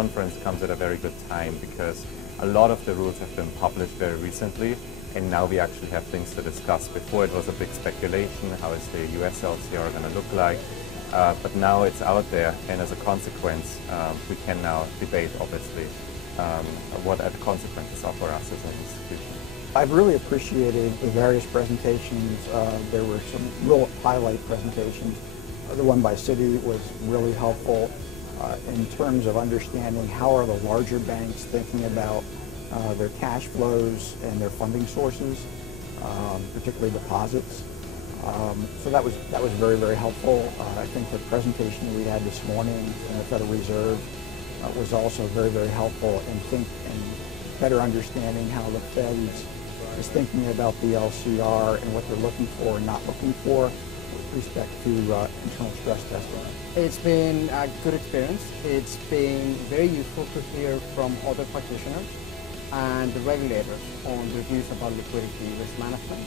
conference comes at a very good time because a lot of the rules have been published very recently, and now we actually have things to discuss. Before it was a big speculation, how is the US LCR going to look like? But now it's out there, and as a consequence, we can now debate, obviously, what the consequences are for us as an institution. I've really appreciated the various presentations. There were some real highlight presentations. The one by Citi was really helpful in terms of understanding how are the larger banks thinking about their cash flows and their funding sources, particularly deposits. So that was very, very helpful. I think the presentation we had this morning from the Federal Reserve was also very, very helpful in better understanding how the Fed is thinking about the LCR and what they're looking for and not looking for with respect to internal stress testing. It's been a good experience. It's been very useful to hear from other practitioners and the regulators on their views about liquidity risk management,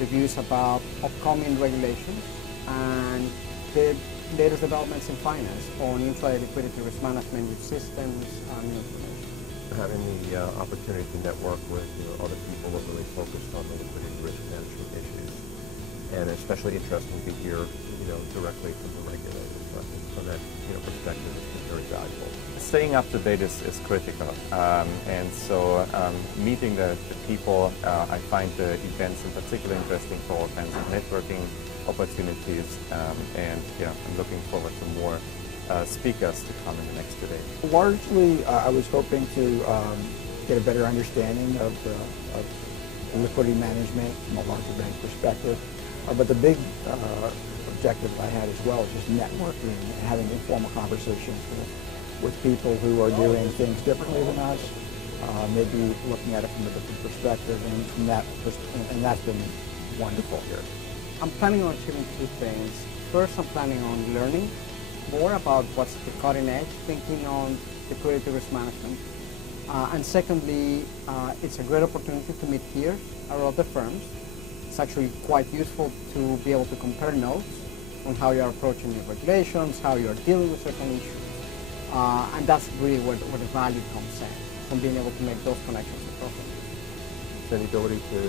the views about upcoming regulations, and the latest developments in finance on intraday liquidity risk management with systems and information. Having the opportunity to network with other people who are really focused on the liquidity risk management issues, and especially interesting to hear directly from the regulators. So I think from that perspective, it's been very valuable. Staying up to date is critical, and so meeting the people, I find the events in particular interesting for all kinds of networking opportunities, and I'm looking forward to more speakers to come in the next 2 days. Largely, I was hoping to get a better understanding of liquidity management from a larger bank perspective, but the big objective I had as well is just networking and having informal conversations with people who are doing things differently than us, maybe looking at it from a different perspective, and that's been wonderful here. I'm planning on achieving two things. First, I'm planning on learning more about what's the cutting edge thinking on liquidity risk management. And secondly, it's a great opportunity to meet peers or other firms. It's actually quite useful to be able to compare notes on how you're approaching new regulations, how you're dealing with certain issues. And that's really where the value comes in, from being able to make those connections across them. So the ability to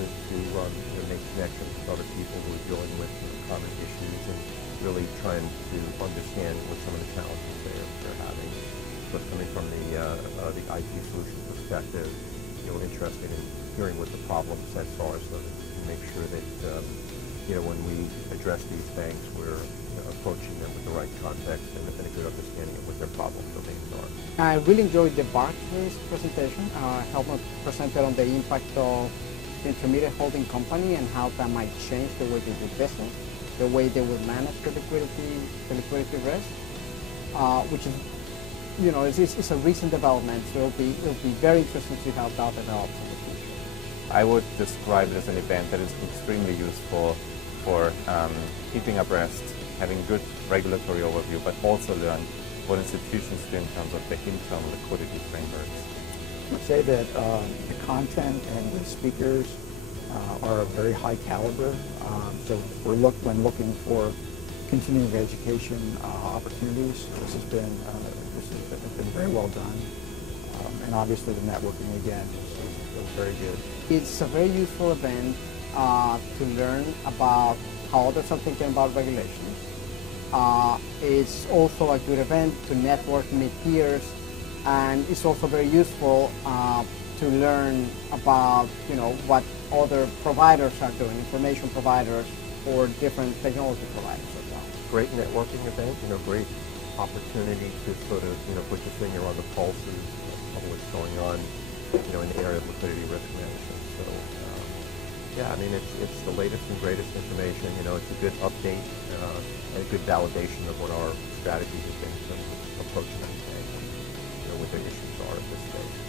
make connections with other people who are dealing with common issues and really trying to understand what some of the challenges they're having. But coming from the IT solution perspective, interested in hearing what the problem sets are so that we can make sure that when we address these banks, we're approaching them with the right context and a good understanding of what their problem domains are. I really enjoyed the Barclays presentation. Helmut presented on the impact of the intermediate holding company and how that might change the way they do business, the way they will manage the liquidity risk, which is, it's a recent development, so it'll be very interesting to see how that develops in the future. I would describe it as an event that is extremely useful for keeping abreast, having good regulatory overview, but also learn what institutions do in terms of the internal liquidity frameworks. I'd say that the content and the speakers are of very high caliber. So when looking for continuing education opportunities, this has been very well done. And obviously the networking again is very good. It's a very useful event to learn about how others are thinking about regulations. It's also a good event to network, meet peers, and it's also very useful to learn about what other providers are doing, information providers or different technology providers as well. Great networking event, great opportunity to sort of put your finger on the pulse of what's going on in the area of liquidity risk management. So yeah, I mean it's the latest and greatest information. It's a good update and a good validation of what our strategy has been in terms of approaching these things, what their issues are at this stage.